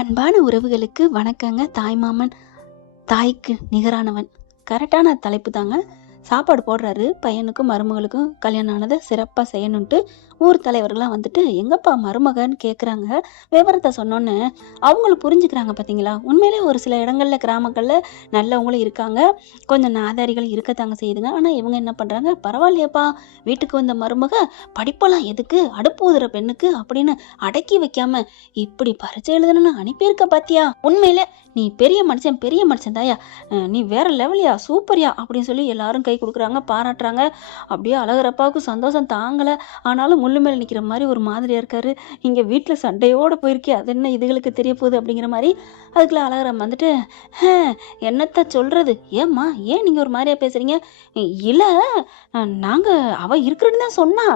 அன்பான உறவுகளுக்கு வணக்கங்க. தாய்மாமன் தாய்க்கு நிகரானவன் கரெக்டான தலைப்பு தாங்க. சாப்பாடு போடுறாரு, பையனுக்கும் மருமகளுக்கும் கல்யாணம் ஆனதை சிறப்பாக செய்யணுன்ட்டு ஊர் தலைவர்கள்லாம் வந்துட்டு எங்கப்பா மருமகன்னு கேட்குறாங்க. விவரத்தை சொன்னோன்னு அவங்களும் புரிஞ்சுக்கிறாங்க. பார்த்தீங்களா, உண்மையிலே ஒரு சில இடங்களில் கிராமங்களில் நல்லவங்களும் இருக்காங்க, கொஞ்சம் நாதாரிகள் இருக்கத்தாங்க செய்யுதுங்க. ஆனால் இவங்க என்ன பண்ணுறாங்க, பரவாயில்லையப்பா வீட்டுக்கு வந்த மருமக படிப்பெல்லாம் எதுக்கு, அடுப்பு ஊதுற பெண்ணுக்கு அப்படின்னு அடக்கி வைக்காம இப்படி பரிச்சை எழுதணும்னு அனுப்பியிருக்க பாத்தியா, உண்மையிலே நீ பெரிய மனுஷன் தாயா, நீ வேற லெவலியா, சூப்பரியா அப்படின்னு சொல்லி எல்லாரும் கை கொடுக்குறாங்க, பாராட்டுறாங்க. அப்படியே அழகரப்பாவுக்கு சந்தோஷம் தாங்கலை. ஆனாலும் முள்ளு மேலே நிற்கிற மாதிரி ஒரு மாதிரியா இருக்காரு. இங்கே வீட்டில் சண்டையோடு போயிருக்கே, அது என்ன இதுகளுக்கு தெரிய போகுது அப்படிங்கிற மாதிரி. அதுக்குள்ள அழகரம் வந்துட்டு, என்னத்த சொல்றது, ஏம்மா ஏன் நீங்கள் ஒரு மாதிரியா பேசுறீங்க? இல்லை, நாங்கள் அவள் இருக்கிறன்னு தான் சொன்னா,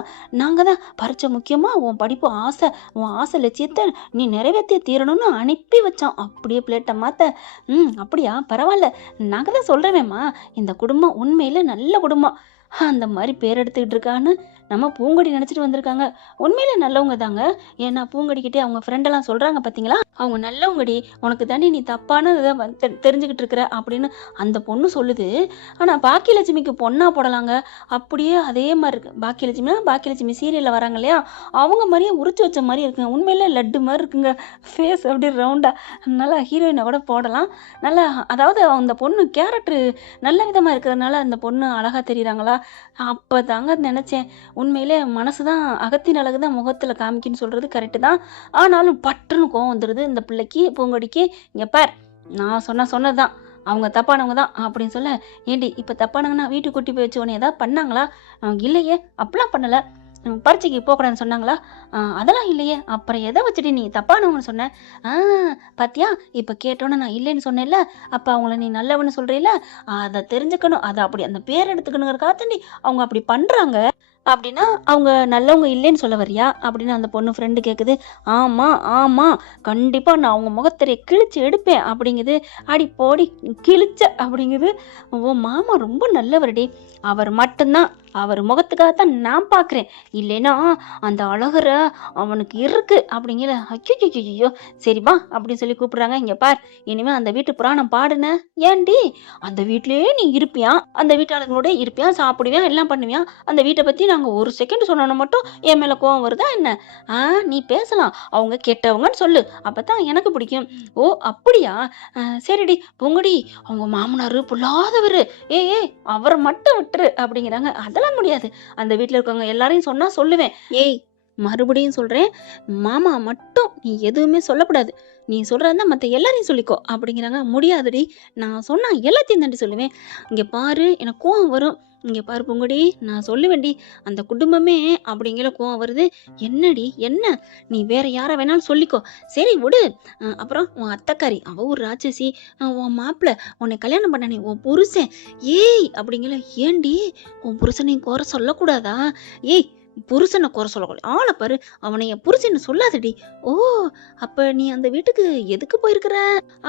நாங்கள் தான் பரீட்சை முக்கியமாக உன் படிப்பு ஆசை, உன் ஆசை லட்சியத்தை நீ நிறைவேற்றிய தீரணும்னு அனுப்பி வச்சான். அப்படியே பிளேட்டை மாற்ற, அப்படியா, பரவாயில்ல, நாங்கள் தான் சொல்கிறேவேம்மா, இந்த குடும்பம் உண்மையில் நல்ல குடும்பம், அந்த மாதிரி பேர் எடுத்துக்கிட்டு இருக்கான்னு நம்ம பூங்கொடி நினச்சிட்டு வந்திருக்காங்க. உண்மையிலே நல்லவங்க தாங்க. ஏன்னா பூங்கொடிக்கிட்டே அவங்க ஃப்ரெண்டெல்லாம் சொல்கிறாங்க பார்த்தீங்களா, அவங்க நல்லவங்கடி, உனக்கு தாண்டி நீ தப்பானதை தெரிஞ்சுக்கிட்டு இருக்கிற அப்படின்னு அந்த பொண்ணு சொல்லுது. ஆனால் பாக்கியலட்சுமிக்கு பொண்ணா போடலாங்க. அப்படியே அதே மாதிரி இருக்கு. பாக்கியலட்சுமி சீரியலில் வராங்க இல்லையா, அவங்க மாதிரியே உரிச்சு வச்ச மாதிரி இருக்குங்க. உண்மையிலே லட்டு மாதிரி இருக்குங்க ஃபேஸ், அப்படியே ரவுண்டாக. நல்லா ஹீரோயினை கூட போடலாம். நல்லா, அதாவது அந்த பொண்ணு கேரக்டரு நல்ல விதமாக இருக்கிறதுனால அந்த பொண்ணு அழகாக தெரியுறாங்களா. அப்போ தாங்க நினச்சேன், உண்மையிலே மனசு தான் அகத்தின் அழகு தான் முகத்தில் காமிக்குன்னு சொல்கிறது கரெக்டு தான். ஆனாலும் பட்டுன்னு கோவம் வந்துடுது இந்த பிள்ளைக்கு, பூங்கொடிக்கு. இங்கே பார், நான் சொன்னது தான், அவங்க தப்பானவங்க தான் அப்படின்னு சொல்ல, ஏண்டி இப்போ தப்பானங்கன்னா வீட்டுக்கு கூட்டி போய் வச்சு உடனே ஏதாவது பண்ணாங்களா? இல்லையே, அப்படிலாம் பண்ணலை. பரீட்சைக்கு போகக்கூடாதுன்னு சொன்னாங்களா? அதெல்லாம் இல்லையே, அப்புறம் எதை வச்சுட்டு நீ தப்பானவன்னு சொன்ன? பாத்தியா, இப்போ கேட்டோன்னு நான் இல்லைன்னு சொன்னேன்ல, அப்போ அவங்கள நீ நல்லவன்னு சொல்கிறீல்ல, அதை தெரிஞ்சுக்கணும், அதை அப்படி அந்த பேர் எடுத்துக்கணுங்கிறக்காக தாண்டி அவங்க அப்படி பண்ணுறாங்க. அப்படின்னா அவங்க நல்லவங்க இல்லைன்னு சொல்ல வரியா அப்படின்னு அந்த பொண்ணு ஃப்ரெண்டு கேட்குது. ஆமாம் கண்டிப்பாக நான் அவங்க முகத்தரையை கிழிச்சு எடுப்பேன் அப்படிங்குது. அடி போடி கிழிச்ச அப்படிங்குது. ஓ மாமா ரொம்ப நல்லவரடி, அவர் மட்டும்தான், அவர் முகத்துக்காகத்தான் நான் பார்க்குறேன், இல்லைன்னா அந்த அழகரை அவனுக்கு இருக்கு அப்படிங்கிற. ஐயோ சரிப்பா அப்படின்னு சொல்லி கூப்பிட்றாங்க. இங்கே பார், இனிமேல் அந்த வீட்டு புராணம் பாடுன, ஏன்டி அந்த வீட்டிலேயே நீ இருப்பியா, அந்த வீட்டாளர்களோட இருப்பியா, சாப்பிடுவியா, எல்லாம் பண்ணுவியா, அந்த வீட்டை பற்றி நாங்கள் ஒரு செகண்ட் சொன்னோன்னு மட்டும் என் மேலே கோவம் வருதா என்ன? நீ பேசலாம், அவங்க கெட்டவங்கன்னு சொல்லு, அப்போ தான் எனக்கு பிடிக்கும். ஓ அப்படியா, சரிடி பூங்கொடி, அவங்க மாமனார் பொல்லாதவர், அவரை மட்டும் விட்டுரு அப்படிங்கிறாங்க. அதெல்லாம் முடியாது, அந்த வீட்டில் இருக்கவங்க எல்லாரையும் சொன்னால் சொல்லுவேன். மறுபடியும் சொல்கிறேன், மாமா மட்டும் நீ எதுவுமே சொல்லக்கூடாது, நீ சொல்கிறதா மற்ற எல்லாரையும் சொல்லிக்கோ அப்படிங்கிறாங்க. முடியாதுடி, நான் சொன்னால் எல்லாத்தையும் தாண்டி சொல்லுவேன். இங்கே பாரு, எனக்கு கோவம் வரும். இங்கே பாரு பூங்கொடி, நான் சொல்லுவேண்டி, அந்த குடும்பமே அப்படிங்கிற கோவம் வருது. என்னடி என்ன, நீ வேற யாரை வேணாலும் சொல்லிக்கோ, சரி விடு. அப்புறம் உன் அத்தைக்காரி அவ ஒரு ராட்சசி, உன் மாப்பிள்ளை உன்னை கல்யாணம் பண்ணனே உன் புருஷன், அப்படிங்கிற. ஏண்டி உன் புருஷனையும் குறை சொல்லக்கூடாதா? புருஷனை குறை சொல்லக்கூடாது, ஆளை பாரு, அவனை என் புருஷன்னு சொல்லாதடி. ஓ அப்ப நீ அந்த வீட்டுக்கு எதுக்கு போயிருக்கிற,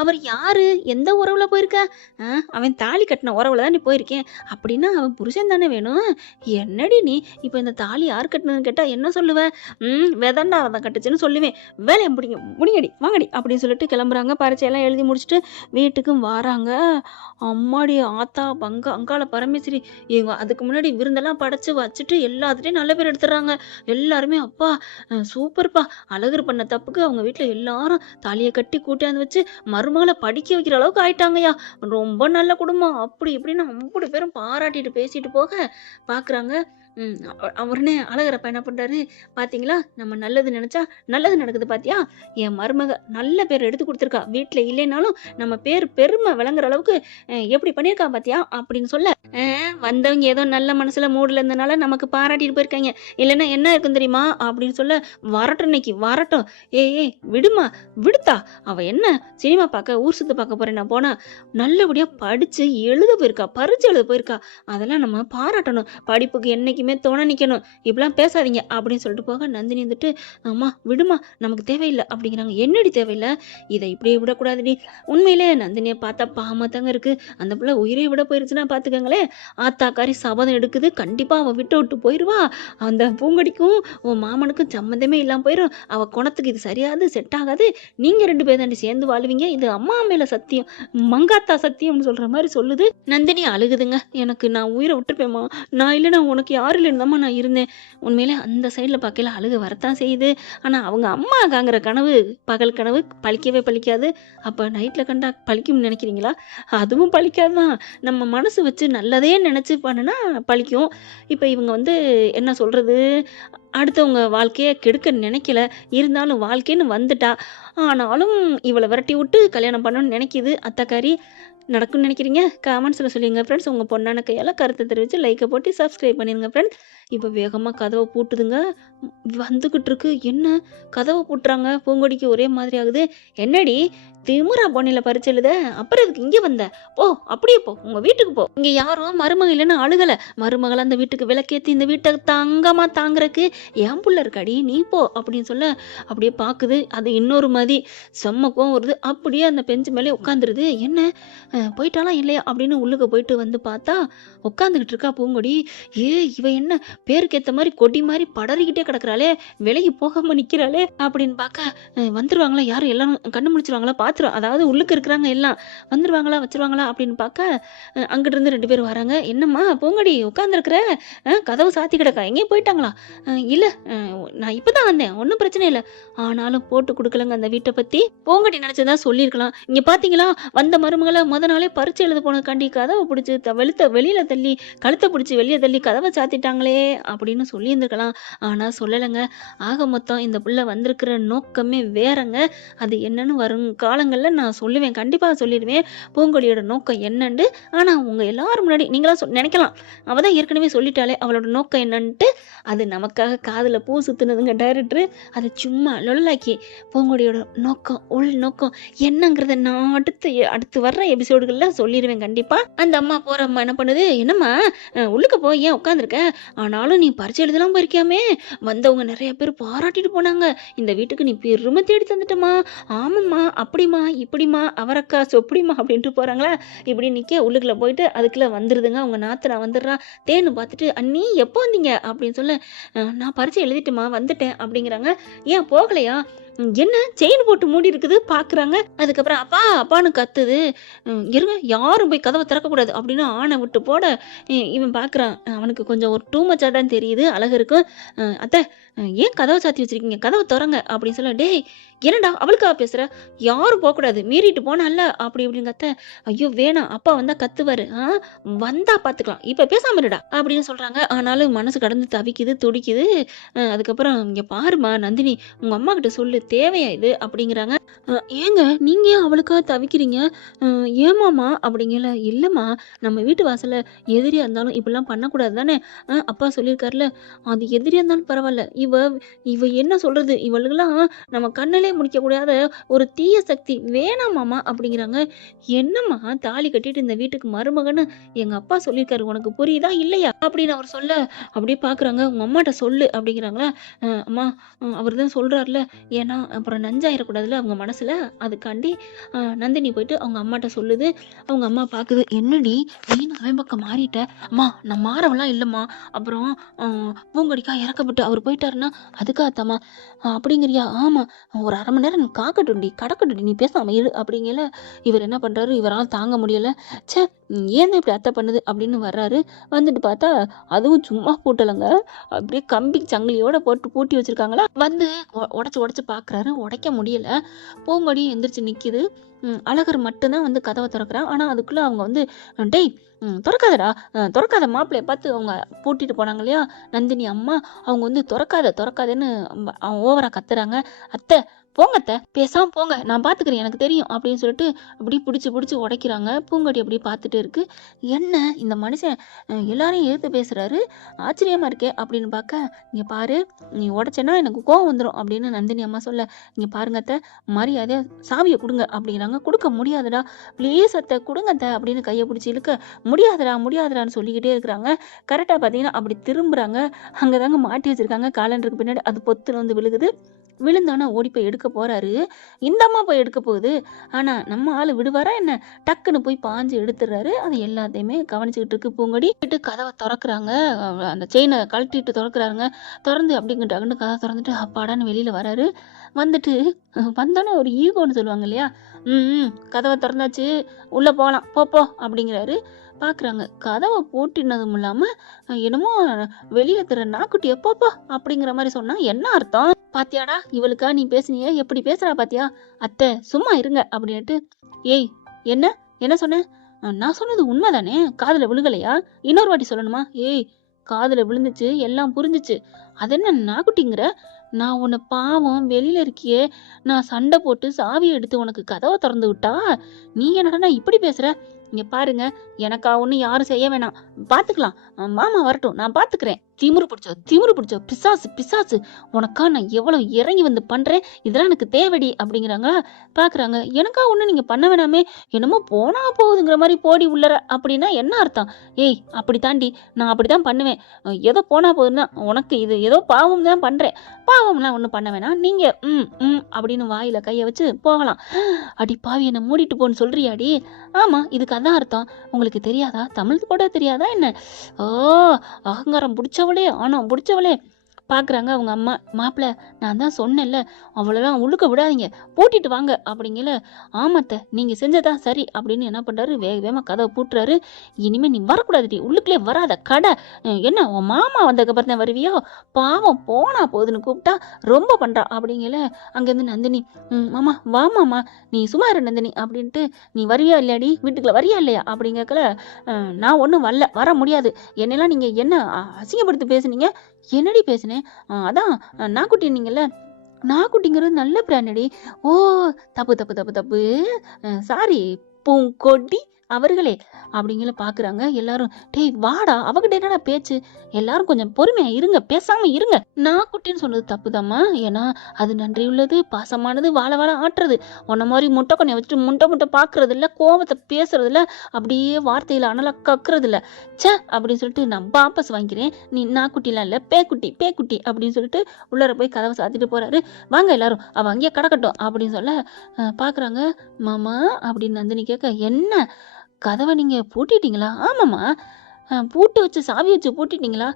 அவர் யாரு, எந்த உறவுல போயிருக்க? அவன் தாலி கட்டின உறவுல தான் நீ போயிருக்கேன், அப்படின்னா அவன் புருஷன் தானே வேணும். என்னடி நீ இப்போ இந்த தாலி யார் கட்டினதுன்னு கேட்டா என்ன சொல்லுவேன்? வெதண்டா அவன் கட்டுச்சுன்னு சொல்லுவேன். வேலையை முடிங்கடி வாங்கடி அப்படின்னு சொல்லிட்டு கிளம்புறாங்க. பரீட்சையெல்லாம் எழுதி முடிச்சுட்டு வீட்டுக்கும் வராங்க. அம்மாடி ஆத்தா அங்காள பரமேஸ்வரி, இவங்க அதுக்கு முன்னாடி விருந்தெல்லாம் படைச்சு வச்சுட்டு எல்லாத்துட்டையும் நல்ல பேர் எடுத்துறாங்க. எல்லாருமே அப்பா சூப்பர்ப்பா, அழகர் பண்ண தப்புக்கு அவங்க வீட்டுல எல்லாரும் தாலியை கட்டி கூட்டியாந்து வச்சு மருமகளை படிக்க வைக்கிற அளவுக்கு ஆயிட்டாங்கய்யா, ரொம்ப நல்ல குடும்பம் அப்படி இப்படின்னு அப்படி பேரும் பாராட்டிட்டு பேசிட்டு போக பாக்குறாங்க. அவருனே அழகரப்பா என்ன பண்றாரு, பாத்தீங்களா நம்ம நல்லது நினைச்சா நல்லது நடக்குது, பாத்தியா, என் மருமக நல்ல பேர் எடுத்து கொடுத்துருக்கா, வீட்டுல இல்லைனாலும் நம்ம பேர் பெருமை விளங்குற அளவுக்கு எப்படி பண்ணியிருக்கா பாத்தியா அப்படின்னு சொல்ல, வந்தவங்க ஏதோ நல்ல மனசுல மூடுல இருந்தனால நமக்கு பாராட்டிட்டு போயிருக்காங்க, இல்லைன்னா என்ன இருக்கும் தெரியுமா அப்படின்னு சொல்ல, வரட்டும் இன்னைக்கு வரட்டும், விடுமா விடுத்தா, அவ என்ன சினிமா பார்க்க ஊர் சுத்து பார்க்க போறேன் நான் போனா, நல்லபடியா படிச்சு எழுத போயிருக்கா, பரிச்சு எழுத போயிருக்கா, அதெல்லாம் நம்ம பாராட்டணும். படிப்புக்கு என்னைக்கு என்னைக்குமே துணை நிற்கணும், இப்படிலாம் பேசாதீங்க அப்படின்னு சொல்லிட்டு போக நந்தினி வந்துட்டு அம்மா விடுமா நமக்கு தேவையில்லை அப்படிங்கிறாங்க. என்னடி தேவையில்லை, இதை இப்படியே விடக்கூடாதுடி. உண்மையிலே நந்தினியை பார்த்தா பாவமாக தாங்க இருக்குது. அந்த பிள்ளை உயிரை விட போயிருச்சுன்னா பார்த்துக்கங்களேன். ஆத்தாக்காரி சபதம் எடுக்குது, கண்டிப்பாக அவள் விட்டு விட்டு போயிடுவா. அந்த பூங்கொடிக்கும் உன் மாமனுக்கும் சம்மந்தமே இல்லாமல் போயிடும். அவள் குணத்துக்கு இது சரியாது, செட் ஆகாது. நீங்கள் 2 பேர் தாண்டி சேர்ந்து வாழுவீங்க, இது அம்மா மேலே சத்தியம், மங்காத்தா சத்தியம்னு சொல்கிற மாதிரி சொல்லுது. நந்தினி அழுகுதுங்க. எனக்கு நான் உயிரை விட்டுருப்பேம்மா, நான் இல்லைனா உனக்கு யாரும் இல்லைன்னு நான் இருந்தேன். உண்மையிலே அந்த சைடில் பார்க்கல அழுக வரத்தான் செய்யுது. ஆனால் அவங்க அம்மா காங்கிற கனவு பகல் கனவு பழிக்கவே பழிக்காது. அப்போ நைட்டில் கண்டா பழிக்கும்னு நினைக்கிறீங்களா? அதுவும் பழிக்காது தான். நம்ம மனசு வச்சு நல்லதே நினச்சி பண்ணுனா பழிக்கும். இப்போ இவங்க வந்து என்ன சொல்கிறது, அடுத்தவங்க வாழ்க்கையை கெடுக்க நினைக்கல, இருந்தாலும் வாழ்க்கைன்னு வந்துட்டா. ஆனாலும் இவளை விரட்டி விட்டு கல்யாணம் பண்ணணும்னு நினைக்கிது அத்தக்காரி. நடக்கும்னு நினைக்கிறீங்க? கமெண்ட்ஸில் சொல்லிடுங்க ஃப்ரெண்ட்ஸ். உங்கள் பொண்ணான கையால் கருத்தை தெரிவித்து லைக்கை போட்டு சப்ஸ்கிரைப் பண்ணிடுங்க ஃப்ரெண்ட்ஸ். இப்போ வேகமாக கதவை பூட்டுதுங்க. வந்துக்கிட்டு இருக்கு. என்ன கதவை பூட்டுறாங்க? பூங்கொடிக்கு ஒரே மாதிரி ஆகுது. என்னடி திமுறா பொண்ணில் பறிச்சு எழுத, அப்புறம் இதுக்கு இங்கே வந்த? போ, அப்படியே போ, உங்கள் வீட்டுக்கு போ. இங்கே யாரும் மருமக இல்லைன்னு அழுகலை. மருமகள் அந்த வீட்டுக்கு விளக்கேற்றி இந்த வீட்டை தங்கமாக தாங்குறக்கு என் புள்ள இருக்காடி, நீ போ அப்படின்னு சொல்ல அப்படியே பார்க்குது. அது இன்னொரு மாதிரி செம்மக்கும் வருது. அப்படியே அந்த பெஞ்சு மேலே உட்காந்துருது. என்ன போயிட்டாலாம் இல்லையா அப்படின்னு உள்ளுக்கு போயிட்டு வந்து பார்த்தா உட்காந்துக்கிட்டு இருக்கா பூங்கொடி. இவ என்ன பேருக்கு ஏற்ற மாதிரி கொடி மாதிரி படறிக்கிட்டே கிடக்குறாளே, விலகி போகாம நிற்கிறாளே அப்படின்னு பார்க்க வந்துருவாங்களா யாரும், எல்லாரும் கண்ணு முடிச்சிருவாங்களா, பார்த்துருவோம். அதாவது உள்ளுக்கு இருக்கிறாங்க எல்லாம் வந்துருவாங்களா வச்சிருவாங்களா அப்படின்னு பார்க்க அங்கிட்டு இருந்து 2 பேர் வராங்க. என்னம்மா பூங்கொடி உட்காந்துருக்குற, கதவு சாத்தி கிடக்கா, எங்கேயும் போயிட்டாங்களா? இல்லை நான் இப்போதான் வந்தேன், ஒன்றும் பிரச்சனை இல்லை. ஆனாலும் போட்டு கொடுக்கலங்க அந்த வீட்டை பற்றி. பூங்கொடி நினச்சதான் சொல்லியிருக்கலாம். இங்கே பார்த்தீங்களா வந்த மருமகளை முத நாளே பரிச்சு எழுத போனதுக்காண்டி கதவை பிடிச்சி வெளியில தள்ளி கழுத்தை பிடிச்சி வெளியே தள்ளி கதவை சாத்திட்டாங்களே அப்படின்னு சொல்லியிருந்துருக்கலாம். ஆனால் சொல்லலைங்க. ஆக மொத்தம் இந்த பிள்ளை வந்திருக்கிற நோக்கமே வேறங்க. அது என்னன்னு வரும் காலங்களில் நான் சொல்லுவேன், கண்டிப்பாக சொல்லிடுவேன் பூங்கொடியோட நோக்கம் என்னன்ட்டு. ஆனால் உங்கள் எல்லாரும் முன்னாடி நீங்களாம் நினைக்கலாம், அவள் தான் ஏற்கனவே சொல்லிட்டாலே அவளோட நோக்கம் என்னன்ட்டு. அது நமக்காக காதில் பூ சுற்றுனதுங்க டைரக்டரு. அது சும்மா லொல்லாக்கி பூங்கொடியோட நோக்கம் உள் நோக்கம் என்னங்கிறத நான் அடுத்து வர்ற எபிசோடுகளில் சொல்லிடுவேன் கண்டிப்பாக. அந்த அம்மா போகிற அம்மா என்ன பண்ணுது, என்னம்மா உள்ளுக்கு போய் ஏன் உட்காந்துருக்க, ஆனாலும் நீ பரிச்சை எழுதலாம் போயிருக்கியாமே, வந்தவங்க நிறைய பேர் பாராட்டிட்டு போனாங்க, இந்த வீட்டுக்கு நீ பெருமை தேடி தந்துட்டமா. ஆமாம்மா, அப்படிமா இப்படிமா அவரக்கா சொப்படிமா அப்படின்ட்டு போகிறாங்களா. இப்படி நிற்க உள்ளுக்குள்ளே போயிட்டு அதுக்குள்ளே வந்துடுதுங்க. அவங்க நாத்தனா வந்துடுறா. தேன்னு பார்த்துட்டு அண்ணி எப்போ வந்தீங்க அப்படின்னு சொல்ல, நான் பரிச்சை எழுதிட்டுமா வந்துட்டேன் அப்படிங்கிறாங்க. ஏன் போகலையா? என்ன செயின் போட்டு மூடி இருக்குது பார்க்குறாங்க. அதுக்கப்புறம் அப்பா அப்பான்னு கத்துது. இருங்க யாரும் போய் கதவை திறக்கக்கூடாது அப்படின்னு ஆணை விட்டு போட இவன் பார்க்குறான். அவனுக்கு கொஞ்சம் ஒரு டூ மச்சாக தான் தெரியுது அழகு இருக்கும். அத்தை ஏன் கதவை சாத்தி வச்சிருக்கீங்க, கதவை திறங்க அப்படின்னு சொல்ல, டேய் என்னடா அவளுக்காக பேசுகிற, யாரும் போகக்கூடாது மீறிட்டு போனால அப்படி இப்படின்னு கத்த. ஐயோ வேணாம், அப்பா வந்தால் கத்துவார், வந்தா பார்த்துக்கலாம், இப்போ பேசாம இருடா அப்படின்னு சொல்கிறாங்க. ஆனாலும் மனசு கடந்து தவிக்குது துடிக்குது. அதுக்கப்புறம் இங்கே பாருமா நந்தினி, உங்கள் அம்மா கிட்ட சொல்லு, தேவையா இது அப்படிங்கிறாங்க. ஏங்க நீங்கள் ஏன் அவளுக்காக தவிக்கிறீங்க, ஏமாமா அப்படிங்கல. இல்லைம்மா, நம்ம வீட்டு வாசலில் எதிரியாக இருந்தாலும் இப்படிலாம் பண்ணக்கூடாது தானே, அப்பா சொல்லியிருக்காருல, அது எதிரியாக இருந்தாலும் பரவாயில்ல, இவ என்ன சொல்கிறது, இவளுக்கெல்லாம் நம்ம கண்ணிலே முடிக்கக்கூடாத ஒரு தீய சக்தி, வேணாமாமா அப்படிங்கிறாங்க. என்னம்மா தாலி கட்டிட்டு இந்த வீட்டுக்கு மருமகன்னு எங்கள் அப்பா சொல்லியிருக்காரு, உனக்கு புரியுதா இல்லையா அப்படின்னு அவர் சொல்ல அப்படியே பார்க்குறாங்க. உங்கள் அம்மாட்ட சொல்லு அப்படிங்கிறாங்களா. அம்மா அவர் தான் சொல்கிறாருல, ஏன்னா அப்புறம் நஞ்சாயிடக்கூடாதுல அவங்க மனசில், அதுக்காண்டி நந்தினி போயிட்டு அவங்க அம்மாட்ட சொல்லுது. அவங்க அம்மா பார்க்குது, என்னடி நீனு அவன் பக்கம் மாறிட்ட. அம்மா நான் மாறவெல்லாம் இல்லைம்மா, அப்புறம் பூங்கொடிக்கா இறக்கப்பட்டு அவர் போயிட்டாருன்னா அதுக்காகத்தாம்மா அப்படிங்கிறியா. ஆமாம், ஒரு அரை மணி நேரம் காக்கட்டும்டி கடக்கட்டும்டி, நீ பேசாமல் இரு அப்படிங்கல. இவர் என்ன பண்ணுறாரு, இவரால் தாங்க முடியலை. சே ஏன்னா இப்படி அத்தை பண்ணுது அப்படின்னு வர்றாரு. வந்துட்டு பார்த்தா அதுவும் சும்மா பூட்டலைங்க, அப்படியே கம்பி சங்கிலியோட போட்டு பூட்டி வச்சிருக்காங்களா. வந்து உடச்சி பார்க்குறாரு, உடைக்க முடியல. பூங்கொடி எந்திரிச்சு நிற்கிது. அழகர் மட்டும்தான் வந்து கதவை திறக்கிறான். ஆனால் அதுக்குள்ளே அவங்க வந்து, டேய் திறக்காதடா, திறக்காத, மாப்பிள்ளையை பார்த்து அவங்க பூட்டிட்டு போனாங்க இல்லையா நந்தினி அம்மா, அவங்க வந்து திறக்காதன்னு ஓவராக கத்துறாங்க. அத்தை போங்கத்த, பேசாம போங்க, நான் பாத்துக்கிறேன், எனக்கு தெரியும் அப்படின்னு சொல்லிட்டு அப்படி பிடிச்சி பிடிச்சி உடைக்கிறாங்க. பூங்கொடி அப்படி பார்த்துட்டு இருக்கு. என்ன இந்த மனுஷன் எல்லாரையும் எதிர்த்து பேசுறாரு, ஆச்சரியமா இருக்கே அப்படின்னு பார்க்க, இங்க பாரு, நீ உடைச்சேன்னா எனக்கு கோவம் வந்துடும் அப்படின்னு நந்தினி அம்மா சொல்ல, இங்க பாருங்க அத்தை, மரியாதையா சாவியை கொடுங்க அப்படிங்கிறாங்க. கொடுக்க முடியாதுடா, ப்ளீஸ் அத்தை கொடுங்க அத்தை அப்படின்னு கையை பிடிச்சி இழுக்க, முடியாதுடா முடியாதுடான்னு சொல்லிக்கிட்டே இருக்கிறாங்க. கரெக்டாக பார்த்தீங்கன்னா அப்படி திரும்புறாங்க. அங்கதாங்க மாட்டி வச்சிருக்காங்க காலண்டருக்கு பின்னாடி. அது பொத்துல வந்து விழுகுது. விழுந்தானா ஓடி போய் எடுக்க போறாரு. இந்த அம்மா போய் எடுக்க போகுது. ஆனா நம்ம ஆளு விடுவாரா என்ன? டக்குன்னு போய் பாஞ்சு எடுத்துடுறாரு. அது எல்லாத்தையுமே கவனிச்சுக்கிட்டு இருக்கு பூங்கொடி. கதவை திறக்கிறாங்க. அந்த செயினை கழட்டிட்டு திறக்கிறாருங்க. திறந்து அப்படிங்க டக்குன்னு கதை திறந்துட்டு அப்பாடான்னு வெளியில வராரு. வந்துட்டு வந்தோன்னே ஒரு ஈகோன்னு சொல்லுவாங்க இல்லையா, கதவை திறந்தாச்சு, உள்ள போகலாம், போ அப்படிங்கிறாரு. பார்க்குறாங்க. கதவை பூட்டினதும் இல்லாமல் என்னமோ வெளியில் திற நாக்குட்டி எப்பப்பா அப்படிங்கிற மாதிரி சொன்னா என்ன அர்த்தம்? பாத்தியாடா இவளுக்கா நீ பேசுனிய, எப்படி பேசுறா பாத்தியா? அத்தை சும்மா இருங்க அப்படின்ட்டு, ஏய் என்ன என்ன சொன்ன? நான் சொன்னது உண்மைதானே, காதுல விழுகலையா? இன்னொரு வாட்டி சொல்லணுமா? ஏய் காதுல விழுந்துச்சு, எல்லாம் புரிஞ்சிச்சு. அது என்ன நாக்குட்டிங்கிற? நான் உன்னை பாவம் வெளியில இருக்கியே, நான் சண்டை போட்டு சாவியை எடுத்து உனக்கு கதவை திறந்து விட்டா நீ என்னடா இப்படி பேசுற? இங்க பாருங்க, எனக்கா ஒண்ணு யாரும் செய்ய வேணாம், பாத்துக்கலாம், மாமா வரட்டும், நான் பாத்துக்கிறேன். திமிரு பிடிச்சோ பிசாசு பிசாசு, உனக்கா நான் எவ்வளவு இறங்கி வந்து பண்றேன், இதெல்லாம் எனக்கு தேவடி அப்படிங்கிறாங்க. பாக்குறாங்க. எனக்கா ஒண்ணு நீங்க பண்ண வேணாமே, என்னமோ போனா போகுதுங்கிற மாதிரி போடி உள்ளற அப்படின்னா என்ன அர்த்தம்? ஏய் அப்படி தாண்டி, நான் அப்படித்தான் பண்ணுவேன். ஏதோ போனா போகுதுன்னா உனக்கு இது ஏதோ பாவம் தான் பண்றேன். பாவம்லாம் ஒண்ணும் பண்ண வேணாம், நீங்க அப்படின்னு வாயில கைய வச்சு போகலாம். அடி பாவி, என்ன மூடிட்டு போன்னு சொல்றியாடி? ஆமா, இதுக்கு அதான் அர்த்தம். உங்களுக்கு தெரியாதா? தமிழ் கூட தெரியாதா என்ன? ஓ, அகங்காரம் பிடிச்சவளே, ஆனா பிடிச்சவளே. பார்க்குறாங்க அவங்க அம்மா. மாப்பிள்ள, நான் தான் சொன்னேன்ல, அவ்வளோதான் உள்ளுக்க விடாதீங்க, பூட்டிட்டு வாங்க அப்படிங்கல. ஆமாத்த, நீங்கள் செஞ்சதா சரி அப்படின்னு என்ன பண்ணுறாரு, வேக வேகமாக கதவை பூட்டுறாரு. இனிமேல் நீ வரக்கூடாதுடி, உள்ளுக்குள்ளே வராத கடை. என்ன உன் மாமா வந்ததுக்கப்புறம் தான் வருவியோ? பாவம் போனா போகுதுன்னு கூப்பிட்டா ரொம்ப பண்ணுறா அப்படிங்கல. அங்கேருந்து நந்தினி, மாமா வா மாமா, நீ சும்மா இரு நந்தினி அப்படின்ட்டு, நீ வரியா இல்லையாடி, வீட்டுக்குள்ள வரியா இல்லையா அப்படிங்கல. நான் ஒன்றும் வர முடியாது, என்னெல்லாம் நீங்கள் என்ன அசிங்கப்படுத்தி பேசுனீங்க? என்னடி பேசுனேன்? அதான் நாக்குட்டினீங்கல்ல, நாக்குட்டிங்கிறது நல்ல பிராண்டடி. ஓ, தப்பு தப்பு தப்பு தப்பு, சாரி பூங்கொடி அவர்களே அப்படிங்கிற பாக்குறாங்க எல்லாரும். டேய் வாடா, அவகிட்ட என்னடா பேச்சு, எல்லாரும் கொஞ்சம் பொறுமையா இருங்க, பேசாம இருங்க. நாக்குட்டின்னு சொன்னது தப்புதாம்மா, ஏன்னா அது நன்றி உள்ளது, பாசமானது, வாழ வாழ ஆட்டுறது. உன்ன மாதிரி முட்டை கொண்டைய வச்சுட்டு முட்டை பாக்குறது இல்ல, கோபத்தை பேசுறது இல்ல, அப்படியே வார்த்தையில அனலா கக்குறது இல்ல. சே அப்படின்னு சொல்லிட்டு நான் வாபஸ் வாங்கிக்கிறேன், நீ நாக்குட்டிலாம் இல்ல, பேக்குட்டி அப்படின்னு சொல்லிட்டு உள்ளர போய் கதவை சாத்திட்டு போறாரு. வாங்க எல்லாரும், அவ அங்கேயே கடக்கட்டும் அப்படின்னு சொல்ல பாக்குறாங்க. மாமா அப்படின்னு நந்தினி கேட்க, என்ன கதவை நீங்க பூட்டிட்டீங்களா? ஆமாம்மா, பூட்டு வச்சு சாவி வச்சு பூட்டிட்டீங்களா?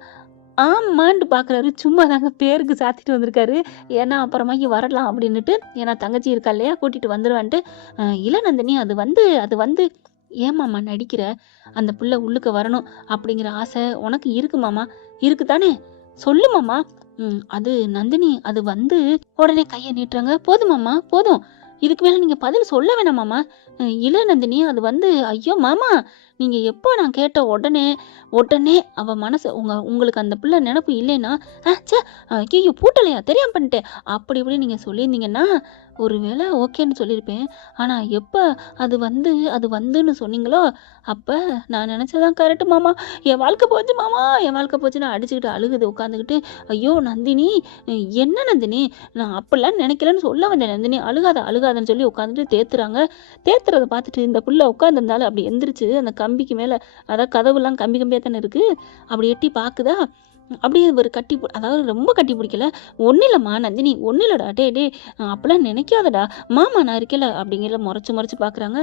ஆமான்ட்டு பார்க்குறாரு. சும்மா தாங்க பேருக்கு சாத்திட்டு வந்திருக்காரு, ஏன்னா அப்புறமாக்கி வரலாம் அப்படின்னுட்டு, ஏன்னா தங்கச்சி இருக்கா இல்லையா, கூட்டிட்டு வந்துடுவான்ட்டு. இல்லை நந்தினி, அது வந்து ஏமாம்மா நடிக்கிற, அந்த புள்ள உள்ளுக்க வரணும் அப்படிங்கிற ஆசை உனக்கு இருக்கு மாமா, இருக்கு தானே, சொல்லு மாமா. அது நந்தினி, அது வந்து உடனே கையை நீட்டுறாங்க. போதுமாம்மா போதும், இதுக்கு மேலே நீங்கள் பதில் சொல்ல வேணாமாம்மா. இல்லை நந்தினி, அது வந்து ஐயோ மாமா, நீங்கள் எப்போ நான் கேட்ட உடனே அவள் மனசு உங்களுக்கு அந்த பிள்ளை நினப்பு இல்லைன்னா, சே ஐயோ பூட்டலையா, தெரியாம பண்ணிட்டேன் அப்படி இப்படி நீங்கள் சொல்லியிருந்தீங்கன்னா ஒரு வேளை ஓகேன்னு சொல்லியிருப்பேன். ஆனால் எப்போ அது வந்துன்னு சொன்னீங்களோ அப்போ நான் நினச்சதான் கரெக்டு மாமா. என் வாழ்க்கை போச்சு மாமா, என் வாழ்க்கை போச்சுன்னு அடிச்சுக்கிட்டு அழுகுது உட்காந்துக்கிட்டு. ஐயோ நந்தினி, என்ன நந்தினி, நான் அப்படிலாம் நினைக்கலன்னு சொல்ல வந்தேன் நந்தினி, அழுகாதன்னு சொல்லி உட்காந்துட்டு தேத்துறதை பார்த்துட்டு இந்த புள்ள உட்காந்துருந்தாலும் அப்படி எந்திரிச்சு அந்த கம்பிக்கு மேலே, அதாவது கதவுலாம் கம்பியாக தானே இருக்குது, அப்படி எட்டி பார்க்குதா, அப்படியே ஒரு அதாவது ரொம்ப கட்டி பிடிக்கல. ஒன்றும் இல்லைம்மா நந்தினி, ஒன்றும் இல்லைடா, டே அப்பெல்லாம் நினைக்காதடா மாமா, நான் இருக்கல அப்படிங்கிற முறைச்சு பார்க்குறாங்க.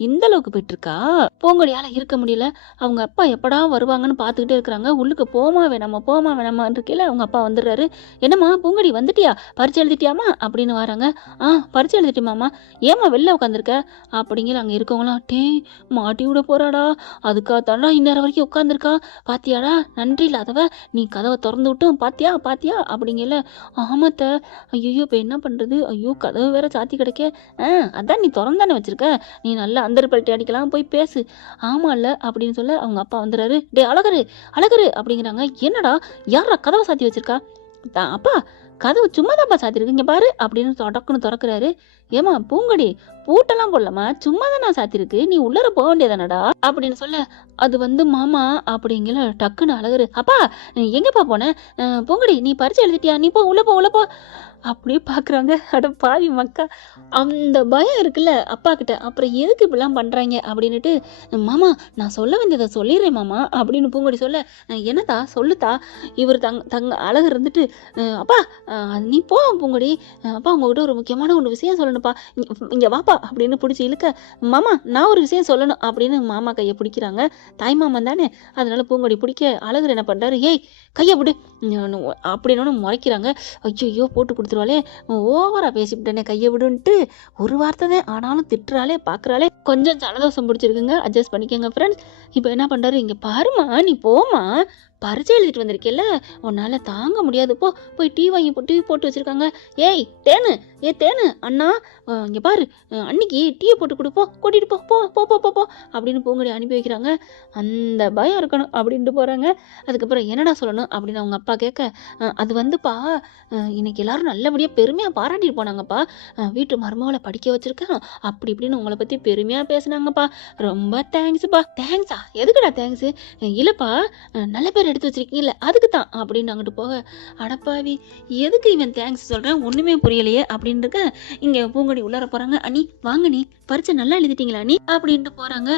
இந்த அளவுக்கு போயிட்டுருக்கா. பூங்கொடியால் இருக்க முடியல. அவங்க அப்பா எப்படா வருவாங்கன்னு பார்த்துக்கிட்டே இருக்கிறாங்க. உள்ளுக்கு போமா வேணாமான்னு இருக்கையில அவங்க அப்பா வந்துடுறாரு. என்னம்மா பூங்கொடி வந்துட்டியா, பரிச்சை எழுதிட்டியாமா அப்படின்னு வராங்க. பரிச்சை எழுதிட்டியம்மாம்மா, ஏம்மா வெளில உட்காந்துருக்க அப்படிங்கிற அங்கே இருக்கவங்களாம். மாட்டி விட போறாடா, அதுக்காகத்தாண்டா இந்நேரம் வரைக்கும் உட்காந்துருக்கா, பாத்தியாடா நன்றி இல்லாதவ, நீ கதவை திறந்து விட்டும் பாத்தியா அப்படிங்கல. ஆமாத்த, ஐயோ இப்போ என்ன பண்றது, ஐயோ கதவு வேற சாத்தி கிடைக்க. அதான் நீ திறந்தானே வச்சிருக்க, நீ நல்லா அந்தர் பல்ட்டி அடிக்கலாம், போய் பேசு. ஆமா இல்ல அப்படின்னு சொல்ல அவங்க அப்பா வந்துடுறாரு. டே அழகரு அப்படிங்கிறாங்க. என்னடா யாரா கதவை சாத்தி வச்சிருக்கா? அப்பா கதவு சும்மாதான்ப்பா சாத்திருக்கு, இங்க பாரு அப்படின்னு தொடக்குன்னு திறக்கிறாரு. ஏமா பூங்கொடி, பூட்டெல்லாம் போடலாமா, சும்மா தான் நான் சாத்திருக்கு, நீ உள்ளர போக வேண்டியதானடா அப்படின்னு சொல்ல, அது வந்து மாமா அப்படிங்கிற டக்குன்னு அழகுரு. அப்பா எங்கப்பா போன? பூங்கொடி நீ பரிச்சை எழுதிட்டியா, நீ போ உள்ள போ உள்ள போ அப்படியே பாக்குறாங்க. அட பாவி மக்கா, அந்த பயம் இருக்குல்ல அப்பா கிட்ட, அப்புறம் எதுக்கு இப்படிலாம் பண்றாங்க அப்படின்னுட்டு, மாமா நான் சொல்ல வேண்டியதை சொல்லிடுறேன் மாமா அப்படின்னு பூங்கொடி சொல்ல, என்னத்தா சொல்லுத்தா. இவர் தங்க அழகு இருந்துட்டு, அப்பா நீ போ பூங்கொடி, அப்பா உங்ககிட்ட ஒரு முக்கியமான ஒரு விஷயம் சொல்லணும்ப்பா, இங்க வாப்பா அப்படின்னு பிடிச்சி இழுக்க, மாமா நான் ஒரு விஷயம் சொல்லணும் அப்படின்னு மாமா கையை பிடிக்கிறாங்க. தாய் மாமன் தானே, அதனால பூங்கொடி பிடிக்க அழகர் என்ன பண்றாரு, ஏய் கையை விடு அப்படின்னு முறைக்கிறாங்க. ஐயோ போட்டு கொடுத்துருவாளே, ஓவரா பேசிவிட்டேனே, கையை விடுன்ட்டு ஒரு வார்த்தை தான், ஆனாலும் திட்டுறாளே பார்க்குறாளே, கொஞ்சம் ஜலதோஷம் பிடிச்சிருக்குங்க, அட்ஜஸ்ட் பண்ணிக்கோங்க ஃப்ரெண்ட்ஸ். இப்போ என்ன பண்ணுறாரு, இங்கே பாருமா நீ போமா, பரிச்சை எழுதிட்டு வந்திருக்கேல்ல, உன்னால தாங்க முடியாது, போய் டீ வாங்கி டீ போட்டு வச்சிருக்காங்க. ஏய் தேனு, தேனு அண்ணா, இங்கே பாரு அன்னைக்கு டீயை போட்டு கொடுப்போம், கூட்டிட்டு போ போ போ போ போ போ அப்படின்னு பூங்கொடி அனுப்பி வைக்கிறாங்க. அந்த பயம் இருக்கணும் அப்படின்ட்டு போகிறாங்க. அதுக்கப்புறம் என்னடா சொல்லணும் அப்படின்னு அவங்க அப்பா கேட்க, அது வந்துப்பா இன்னைக்கு எல்லாரும் நல்லபடியாக பெருமையாக பாராட்டிட்டு போனாங்கப்பா, வீட்டு மருமகளை படிக்க வச்சிருக்கேன் அப்படி இப்படின்னு உங்களை பற்றி பெருமையாக பேசுனாங்கப்பா, ரொம்ப தேங்க்ஸுப்பா. தேங்க்ஸா, எதுக்குடா தேங்க்ஸு? இல்லைப்பா நல்ல பேர் எடுத்து வச்சிருக்கீங்கல்ல அதுக்கு தான் அப்படின்னு அங்கிட்டு போக, அடப்பாவி எதுக்கு இவன் தேங்க்ஸ் சொல்கிறேன் ஒன்றுமே புரியலையே அப்படின்னு இருக்க. இங்கே பூங்கொடி உள்ளார போகிறாங்க. அண்ணி வாங்க நீ, பரிச்சை நல்லா எழுதிட்டீங்களா நீ அப்படின்ட்டு போகிறாங்க.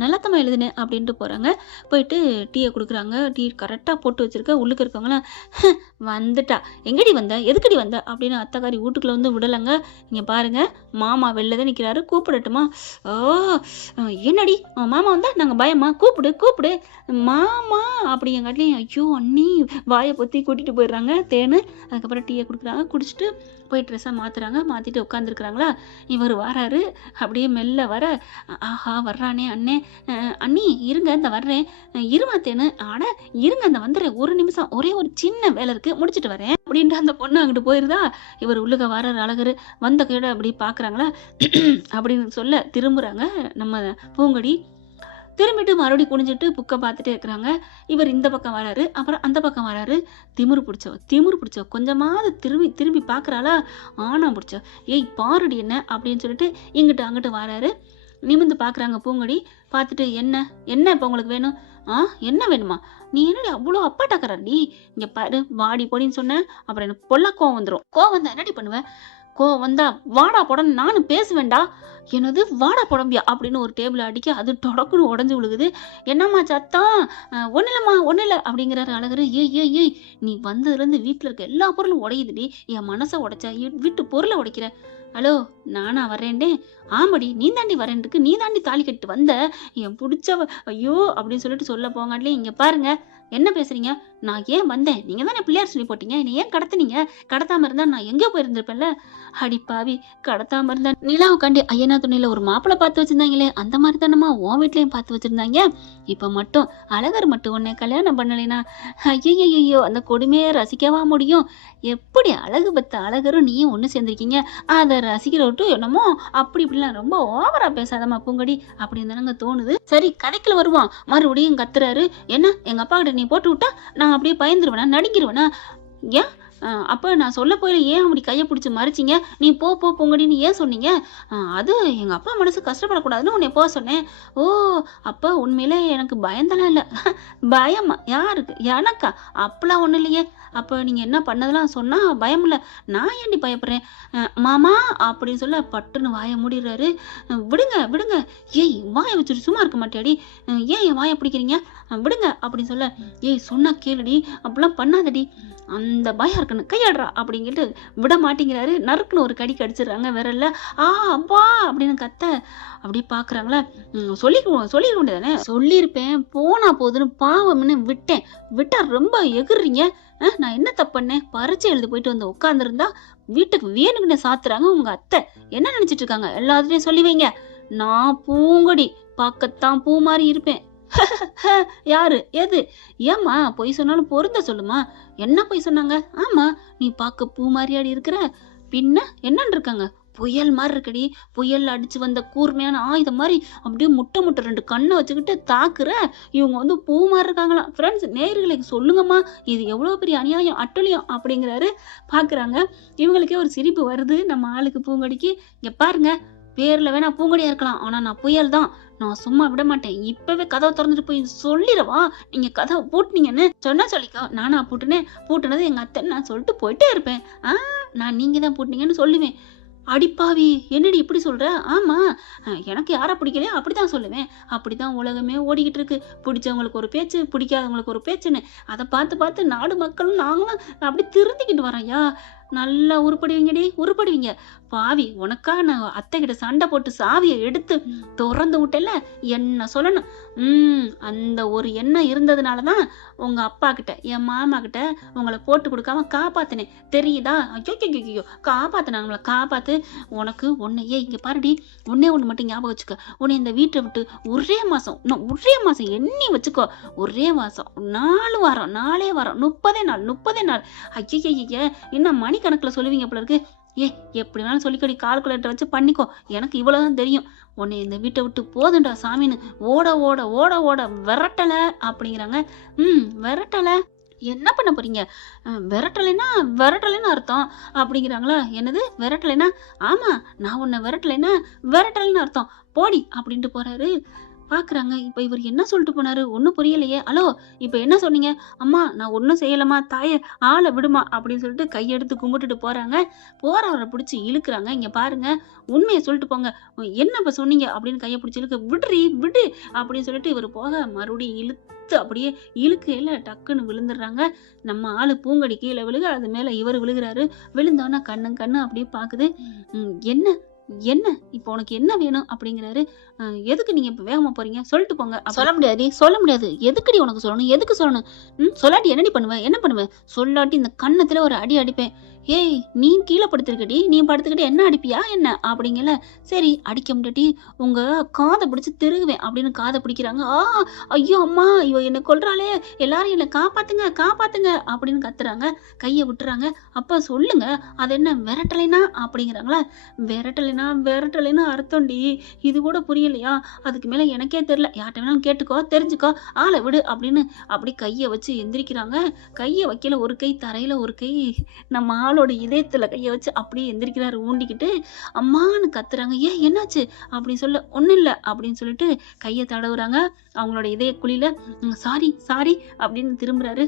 நல்லாத்தம்மா எழுதுனேன் அப்படின்ட்டு போகிறாங்க. போயிட்டு டீயை கொடுக்குறாங்க. டீ கரெக்டாக போட்டு வச்சிருக்க. உள்ளுக்கு இருக்கவங்களாம் வந்துட்டா, எங்கடி வந்த, எதுக்கடி வந்த அப்படின்னு அத்தைக்காரி வீட்டுக்குள்ள வந்து விடலைங்க. இங்கே பாருங்க மாமா வெளிலதான் நிற்கிறாரு, கூப்பிடட்டுமா? ஓ என்னடி மாமா வந்தா நாங்கள் பயமா, கூப்பிடு கூப்பிடு மாமா அப்படிங்காட்டிலையும், ஐயோ அண்ணி வாயை பொத்தி கூட்டிகிட்டு போயிடுறாங்க தேனு. அதுக்கப்புறம் டீயை கொடுக்குறாங்க. குடிச்சிட்டு போய் ட்ரெஸ்ஸாக மாற்றுறாங்க. மாற்றிட்டு உட்காந்துருக்குறாங்களா. இவர் வராரு, அப்படியே மெல்ல வர, ஆஹா வர்றானே அண்ணே, அண்ணி இருங்க இந்த வர்றேன், இருமா தேனு, ஆட இருங்க இந்த வந்துடுறேன், ஒரு நிமிஷம் ஒரே ஒரு சின்ன வேலை இருக்குது முடிச்சுட்டு வரேன் அப்படின்ட்டு அந்த பொண்ணு அங்கிட்டு போயிருதா. இவர் உள்ளுக வராரு அழகர். வந்த கையோட அப்படி பார்க்குறாங்களா அப்படின்னு சொல்ல திரும்புகிறாங்க நம்ம பூங்கொடி. திரும்பிட்டு மறுபடியும் குனிஞ்சிட்டு புக்கை பார்த்துட்டே இருக்கிறாங்க. இவர் இந்த பக்கம் வராரு, அப்புறம் அந்த பக்கம் வராரு. திமிரு பிடிச்சவ கொஞ்சமாவது திரும்பி பார்க்குறாளா, ஆனா பிடிச்ச, ஏய் பாருடி என்ன அப்படின்னு சொல்லிட்டு இங்கிட்டு அங்கிட்டு வராரு. நிமிந்து பார்க்குறாங்க பூங்கொடி. பார்த்துட்டு என்ன இப்போ உங்களுக்கு வேணும்? என்ன வேணுமா? நீ என்னடி அவ்வளோ அப்பாட்டாக்கறாடி, இங்கே பாரு வாடி போடின்னு சொன்னேன், அப்புறம் எனக்கு பொல்லா கோவம் வந்துடும். கோவம் வந்தா என்னடி பண்ணுவேன்? கோவம் வந்தா வாடா போடன்னு நானும் பேசுவேண்டா. என்னது வாடா புடம்பியா அப்படின்னு ஒரு டேபிள் அடிக்க, அது தொடக்குன்னு உடஞ்சி விழுகுது. என்னம்மா சத்தம்? ஒன்றும் இல்லை அப்படிங்கிறாரு அழகரு. ஏய் நீ வந்ததுலேருந்து வீட்டில் இருக்க எல்லா பொருளும் உடையுதுடி, என் மனசை உடைச்சா வீட்டு பொருளை உடைக்கிற. ஹலோ நானா வரேன்டே? ஆமாடி நீ தாண்டி வரேன்ருக்கு, நீ தாண்டி தாலி கட்டு வந்த, என் பிடிச்சவ, ஐயோ அப்படின்னு சொல்லிட்டு சொல்ல போங்காட்டிலே, இங்கே பாருங்க என்ன பேசுறீங்க, நான் ஏன் வந்தேன், நீங்க தானே பிள்ளையார் சொல்லி போட்டீங்க, என்னை ஏன் கடத்துனீங்க, கடத்தாம இருந்தா நான் எங்கேயோ போயிருந்திருப்பேன்ல. அடிப்பாவி, கடத்தாம இருந்தா நிலாவுக்காண்டி ஐயனா துணையில ஒரு மாப்பிள்ளை பார்த்து வச்சிருந்தாங்களே, அந்த மாதிரி தானம்மா உன் வீட்லயும் பார்த்து வச்சிருந்தாங்க. இப்ப மட்டும் அழகர் மட்டும் உன்னை கல்யாணம் பண்ணலைனா ஐயோ அந்த கொடுமையை ரசிக்கவா முடியும்? எப்படி அழகு பத்த அழகரும் நீயும் ஒன்று சேர்ந்திருக்கீங்க, அதை ரசிக்கிறவட்டும் என்னமோ அப்படி இப்படிலாம் ரொம்ப ஓவரா பேசாதம்மா பூங்கொடி அப்படின்னு தானங்க தோணுது. சரி கதைக்குள்ள வருவான். மறுபடியும் கத்துறாரு. என்ன எங்க அப்பா கிட்ட நீ போட்டு விட்டா நான் அப்படியே பயந்துருவேனா, நடிங்கிருவேனா? ஏன் அப்போ நான் சொல்ல போயில ஏன் அப்படி கையை பிடிச்சி மறைச்சிங்க? நீ போ பூங்கொடின்னு ஏன் சொன்னீங்க? அது எங்கள் அப்பா மனசு கஷ்டப்படக்கூடாதுன்னு உன்னை போக சொன்னேன். ஓ அப்போ உண்மையிலே எனக்கு பயந்தெல்லாம் இல்லை. பயமா யாருக்கு? எனக்கா? அப்பெல்லாம் ஒன்றும் இல்லையே. அப்போ நீங்கள் என்ன பண்ணதெல்லாம் சொன்னால் பயம் இல்லை, நான் ஏண்டி பயப்படுறேன் மாமா அப்படின்னு சொல்ல பட்டுன்னு வாயை மூடிடுறாரு. விடுங்க ஏய் வாயை வச்சுட்டு சும்மா இருக்க மாட்டியாடி, ஏன் என் வாயை பிடிக்கிறீங்க, விடுங்க அப்படின்னு சொல்ல, ஏய் சொன்னா கேளுடி, அப்படிலாம் பண்ணாதடி, அந்த பயம் இருக்கணும், கையாடுறா அப்படிங்கிட்டு விட மாட்டேங்கிறாரு. நறுக்குன்னு ஒரு கடி கடிச்சிடுறாங்க விரல்ல. அப்பா அப்படின்னு கத்த. அப்படி பாக்குறாங்களா. சொல்லிருக்க வேண்டியதானே? சொல்லியிருப்பேன், போனா போதுன்னு பாவம்னு விட்டா ரொம்ப எகுறீங்க. நான் என்ன தப்பு பண்ணேன்? பரிச்சை எழுதி போயிட்டு வந்து உட்காந்துருந்தா வீட்டுக்கு வேணுக்குன்னு சாத்துறாங்க உங்க அத்தை. என்ன நினைச்சிட்டு இருக்காங்க? எல்லாத்துலயும் சொல்லி வைங்க, நான் பூங்கொடி பார்க்கத்தான் பூ மாதிரி இருப்பேன். யாரு எது? ஏம்மா பொய் சொன்னாலும் பொருந்த சொல்லுமா. என்ன பொய் சொன்னாங்க? ஆமா நீ பார்க்க பூ மாதிரியாடி இருக்கிற, பின்ன என்னன்னு இருக்காங்க புயல் மாதிரி இருக்கடி, புயல் அடிச்சு வந்த கூர்மையான ஆயுதம் மாதிரி அப்படியே முட்டை முட்டை 2 கண்ணை வச்சுக்கிட்டு தாக்குற இவங்க வந்து பூ மாதிரி இருக்காங்களாம். ஃப்ரெண்ட்ஸ், நேயர்களுக்கு சொல்லுங்கம்மா, இது எவ்வளோ பெரிய அநியாயம், அட்டூழியம் அப்படிங்கிறாரு. பார்க்குறாங்க. இவங்களுக்கே ஒரு சிரிப்பு வருது நம்ம ஆளுக்கு பூங்கொடிக்கு. இங்க பாருங்க, பேர்ல வேணா பூங்கொடியா இருக்கலாம், ஆனா நான் புயல் தான். நான் சும்மா விட மாட்டேன். இப்பவே கதவை திறந்துட்டு போய் சொல்லிடவா, நீங்க கதவை பூட்டினீங்கன்னு. சொன்னா சொல்லிக்கோ, நானா பூட்டுனேன், பூட்டுனது எங்க அத்தை, நான் சொல்லிட்டு போயிட்டே இருப்பேன். நான் நீங்க தான் பூட்டினீங்கன்னு சொல்லுவேன். அடிப்பாவி, என்னடி இப்படி சொல்ற? ஆமா, எனக்கு யாரை பிடிக்கலையோ அப்படிதான் சொல்லுவேன். அப்படிதான் உலகமே ஓடிக்கிட்டு இருக்கு. பிடிச்சவங்களுக்கு ஒரு பேச்சு, பிடிக்காதவங்களுக்கு ஒரு பேச்சுன்னு. அதை பார்த்து பார்த்து நாடு மக்களும் நாங்களும் அப்படி திருந்திக்கிட்டு வரோம்யா. நல்லா உருப்படுவீங்கடி, உருப்படுவீங்க. பாவி, உனக்கா நான் அத்தை கிட்ட சண்டை போட்டு சாவியை எடுத்து திறந்து விட்டேல, என்ன சொல்லணும். அந்த ஒரு எண்ணம் இருந்ததுனாலதான் உங்க அப்பா கிட்ட, என் மாமா கிட்ட உங்களை போட்டு கொடுக்காம காப்பாத்தினேன், தெரியுதா? ஐயோ, காப்பாத்தினாங்களா? காப்பாத்து. உனக்கு ஒன்னையே இங்க பாருடி, ஒன்னே ஒண்ணு மட்டும் ஞாபகம் வச்சுக்க. உன்னை இந்த வீட்டை விட்டு ஒரே மாசம் எண்ணி வச்சுக்கோ. ஒரே மாசம், 4 வாரம், 4 வாரம், 30 நாள். ஐய, என்ன மணிக்கணக்குல சொல்லுவீங்க போல இருக்கு. எப்படி வேணாலும் சொல்லிக்கடி, கால்குலேட்டர் வச்சு பண்ணிக்கோ, எனக்கு இவ்வளவுதான் தெரியும். உன்னை இந்த வீட்டை விட்டு போதுண்டா சாமின்னு ஓட ஓட ஓட ஓட விரட்டல அப்படிங்கிறாங்க. விரட்டல என்ன பண்ண போறீங்க? விரட்டலைன்னா அர்த்தம் அப்படிங்கிறாங்களா? என்னது விரட்டலைன்னா? ஆமா, நான் உன்னை விரட்டலைன்னு அர்த்தம், போடி அப்படின்ட்டு போறாரு. பாக்குறாங்க. இப்ப இவர் என்ன சொல்லிட்டு போனாரு ஒன்னும் புரியலையே. ஹலோ, இப்ப என்ன சொன்னீங்க? அம்மா, நான் ஒன்னும் செய்யலமா, தாயே ஆளை விடுமா அப்படின்னு சொல்லிட்டு கையெடுத்து கும்பிட்டுட்டு போறாங்க. போறவரை பிடிச்சி இழுக்குறாங்க. இங்க பாருங்க, உண்மையை சொல்லிட்டு போங்க, என்ன இப்ப சொன்னீங்க அப்படின்னு கையை பிடிச்சி இழுக்க. விடு அப்படின்னு சொல்லிட்டு இவர் போக மறுபடியும் இழுத்து அப்படியே இழுக்கையில டக்குன்னு விழுந்துடுறாங்க. நம்ம ஆளு பூங்கொடி கீழே விழுக, அது மேல இவர் விழுகிறாரு. விழுந்தோன்னா கண்ணு அப்படியே பாக்குது. என்ன இப்போ உனக்கு என்ன வேணும் அப்படிங்கிறாரு. எதுக்கு நீங்க இப்ப வேகமா போறீங்க, சொல்லிட்டு போங்க. சொல்ல முடியாது. எதுக்குடி உனக்கு சொல்லணும், எதுக்கு சொல்லணும்? சொல்லாட்டி என்னடி பண்ணுவேன், என்ன பண்ணுவேன்? சொல்லாட்டி இந்த கண்ணத்துல ஒரு அடி அடிப்பேன். ஏய், நீ கீழே படுத்துருக்கடி, நீ படுத்துக்கிட்டு என்ன அடிப்பியா என்ன அப்படிங்கல. சரி, அடிக்க முடியாட்டி உங்க காதை பிடிச்சு திருகுவேன் அப்படின்னு காதை பிடிக்கிறாங்க. ஐயோ அம்மா, இவ என்ன கொல்றாளே, எல்லாரும் என்ன காப்பாத்துங்க அப்படின்னு கத்துறாங்க. கையை விட்டுறாங்க. அப்பா சொல்லுங்க, அது என்ன விரட்டலைனா அப்படிங்கிறாங்களா? விரட்டலைனா அர்த்தம்டி, இது கூட புரியலையா? அதுக்கு மேல எனக்கே தெரியல, யார்கிட்ட வேணாலும் கேட்டுக்கோ, தெரிஞ்சுக்கோ, ஆளை விடு அப்படின்னு அப்படி கையை வச்சு எந்திரிக்கிறாங்க. கையை வைக்கல, ஒரு கை தரையில, ஒரு கை நம்ம ஆளோட இதயத்துல கையை வச்சு அப்படியே எந்திரிக்கிறாரு ஊண்டிக்கிட்டு. அம்மான்னு கத்துறாங்க. என்னாச்சு அப்படின்னு சொல்ல, ஒண்ணும் இல்லை அப்படின்னு சொல்லிட்டு கையை தடவுறாங்க அவங்களோட இதய குழியில. சாரி அப்படின்னு திரும்புறாரு.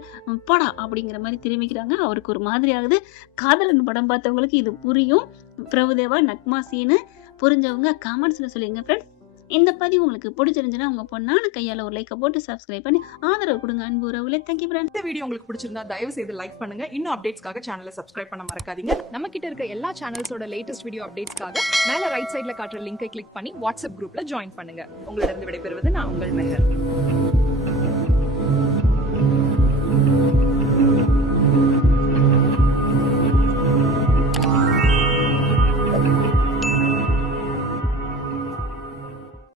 போடா அப்படிங்கிற மாதிரி திரும்பிக்கிறாங்க. அவருக்கு ஒரு மாதிரி ஆகுது. காதலன் படம் பார்த்தவங்களுக்கு இது புரியும். பிரபுதேவா நக்மா சீனு புரிஞ்சவங்க கமெண்ட்ஸ்ல சொல்லுங்க ஃப்ரெண்ட்ஸ். இந்த பதிவு உங்களுக்கு பிடிச்சிருந்துச்சுன்னா உங்க பொண்ணான கையால ஒரு லைக்கை போட்டு சப்ஸ்கிரைப் பண்ணி ஆதரவு கொடுங்க அன்பு உறவுகளே. Thank you friends. இந்த வீடியோ உங்களுக்கு பிடிச்சிருந்தா தயவு செய்து லைக் பண்ணுங்க. இன்னும் அப்டேட்ஸ்க்காக சேனலை சப்ஸ்கிரைப் பண்ண மறக்காதீங்க. நம்ம கிட்ட இருக்க எல்லா சேனல்ஸோட லேட்டஸ்ட் வீடியோ அப்டேட்ஸ்க்காக மேல ரைட் சைடுல காட்டுற லிங்கை கிளிக் பண்ணி வாட்ஸ்அப் குரூப்ல ஜாயின் பண்ணுங்க. உங்களிடம் விடைபெறுவது நான் உங்கள் மெஹர்.